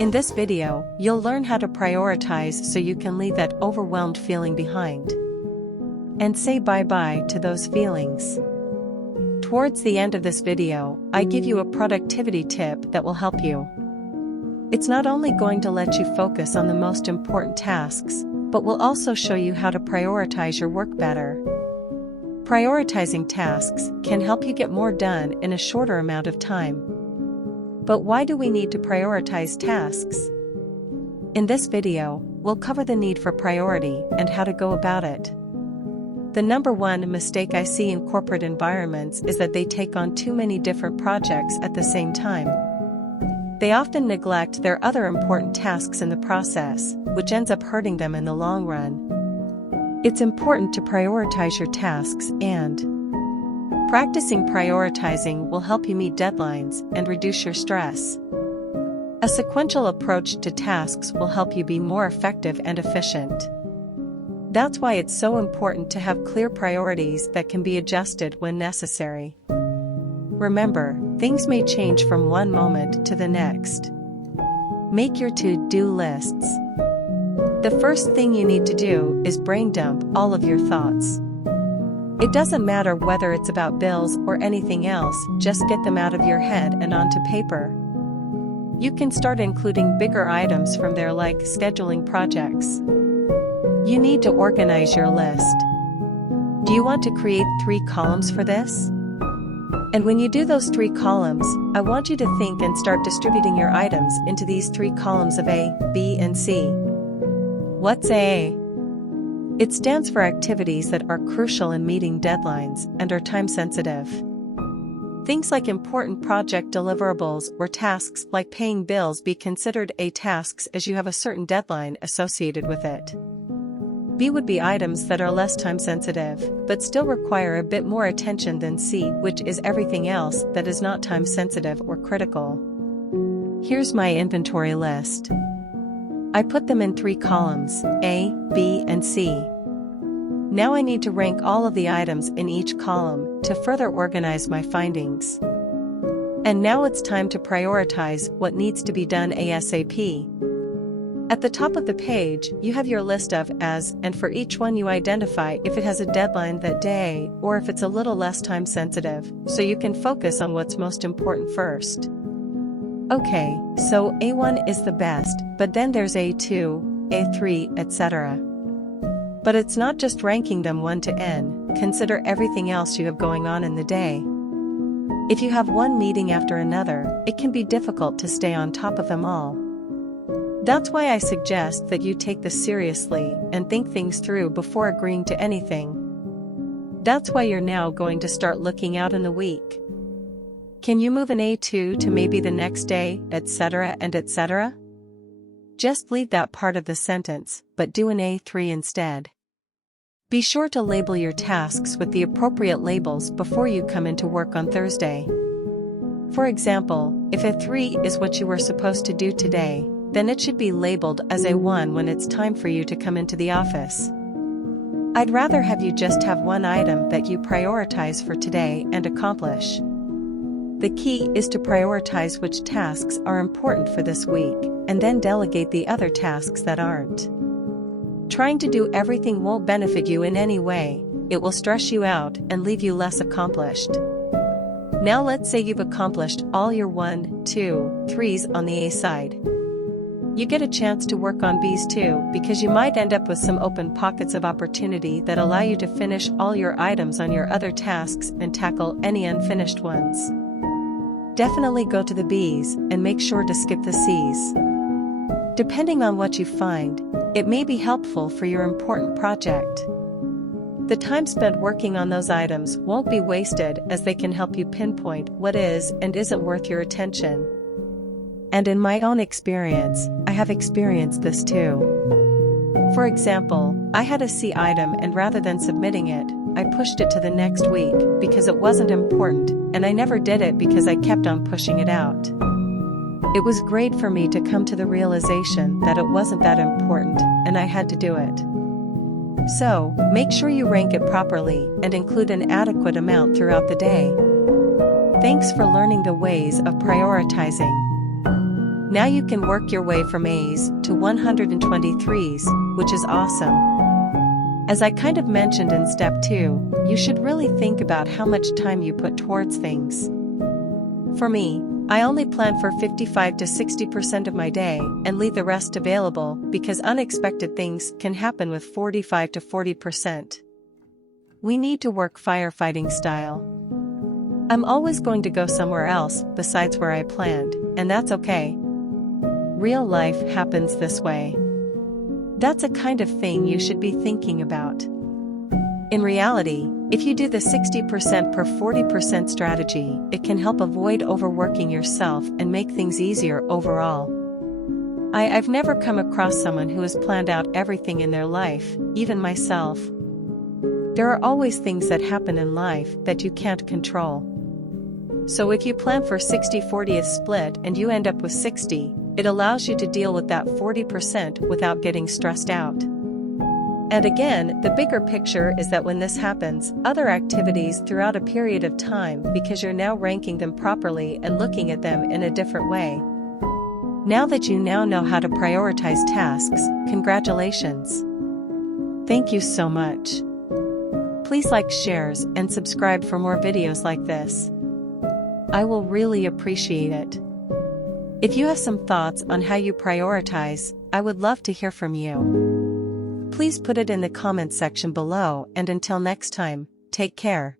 In this video, you'll learn how to prioritize so you can leave that overwhelmed feeling behind. And say bye-bye to those feelings. Towards the end of this video, I give you a productivity tip that will help you. It's not only going to let you focus on the most important tasks, but will also show you how to prioritize your work better. Prioritizing tasks can help you get more done in a shorter amount of time. But why do we need to prioritize tasks? In this video, we'll cover the need for priority and how to go about it. The number one mistake I see in corporate environments is that they take on too many different projects at the same time. They often neglect their other important tasks in the process, which ends up hurting them in the long run. It's important to prioritize your tasks, and practicing prioritizing will help you meet deadlines and reduce your stress. A sequential approach to tasks will help you be more effective and efficient. That's why it's so important to have clear priorities that can be adjusted when necessary. Remember, things may change from one moment to the next. Make your to-do lists. The first thing you need to do is brain dump all of your thoughts. It doesn't matter whether it's about bills or anything else, just get them out of your head and onto paper. You can start including bigger items from there, like scheduling projects. You need to organize your list. Do you want to create 3 columns for this? And when you do those 3 columns, I want you to think and start distributing your items into these 3 columns of A, B, and C. What's A? It stands for activities that are crucial in meeting deadlines and are time-sensitive. Things like important project deliverables or tasks like paying bills be considered A tasks as you have a certain deadline associated with it. B would be items that are less time-sensitive, but still require a bit more attention than C, which is everything else that is not time-sensitive or critical. Here's my inventory list. I put them in 3 columns, A, B, and C. Now I need to rank all of the items in each column to further organize my findings. And now it's time to prioritize what needs to be done ASAP. At the top of the page, you have your list of As, and for each one you identify if it has a deadline that day or if it's a little less time sensitive, so you can focus on what's most important first. Okay, so A1 is the best, but then there's A2, A3, etc. But it's not just ranking them 1 to N, consider everything else you have going on in the day. If you have one meeting after another, it can be difficult to stay on top of them all. That's why I suggest that you take this seriously and think things through before agreeing to anything. That's why you're now going to start looking out in the week. Can you move an A2 to maybe the next day, etc. and etc.? Just leave that part of the sentence, but do an A3 instead. Be sure to label your tasks with the appropriate labels before you come into work on Thursday. For example, if A3 is what you were supposed to do today, then it should be labeled as A1 when it's time for you to come into the office. I'd rather have you just have one item that you prioritize for today and accomplish. The key is to prioritize which tasks are important for this week, and then delegate the other tasks that aren't. Trying to do everything won't benefit you in any way, it will stress you out and leave you less accomplished. Now let's say you've accomplished all your 1, 2, 3s on the A side. You get a chance to work on B's too, because you might end up with some open pockets of opportunity that allow you to finish all your items on your other tasks and tackle any unfinished ones. Definitely go to the B's and make sure to skip the C's. Depending on what you find, it may be helpful for your important project. The time spent working on those items won't be wasted, as they can help you pinpoint what is and isn't worth your attention. And in my own experience, I have experienced this too. For example, I had a C item, and rather than submitting it, I pushed it to the next week because it wasn't important, and I never did it because I kept on pushing it out. It was great for me to come to the realization that it wasn't that important, and I had to do it. So, make sure you rank it properly and include an adequate amount throughout the day. Thanks for learning the ways of prioritizing. Now you can work your way from A's to 123's, which is awesome. As I kind of mentioned in step 2, you should really think about how much time you put towards things. For me, I only plan for 55 to 60% of my day and leave the rest available because unexpected things can happen with 45 to 40%. We need to work firefighting style. I'm always going to go somewhere else besides where I planned, and that's okay. Real life happens this way. That's a kind of thing you should be thinking about. In reality, if you do the 60% per 40% strategy, it can help avoid overworking yourself and make things easier overall. I've never come across someone who has planned out everything in their life, even myself. There are always things that happen in life that you can't control. So if you plan for 60-40 split and you end up with 60, it allows you to deal with that 40% without getting stressed out. And again, the bigger picture is that when this happens, other activities throughout a period of time because you're now ranking them properly and looking at them in a different way. Now that you now know how to prioritize tasks, congratulations. Thank you so much. Please like, shares, and subscribe for more videos like this. I will really appreciate it. If you have some thoughts on how you prioritize, I would love to hear from you. Please put it in the comments section below, and until next time, take care.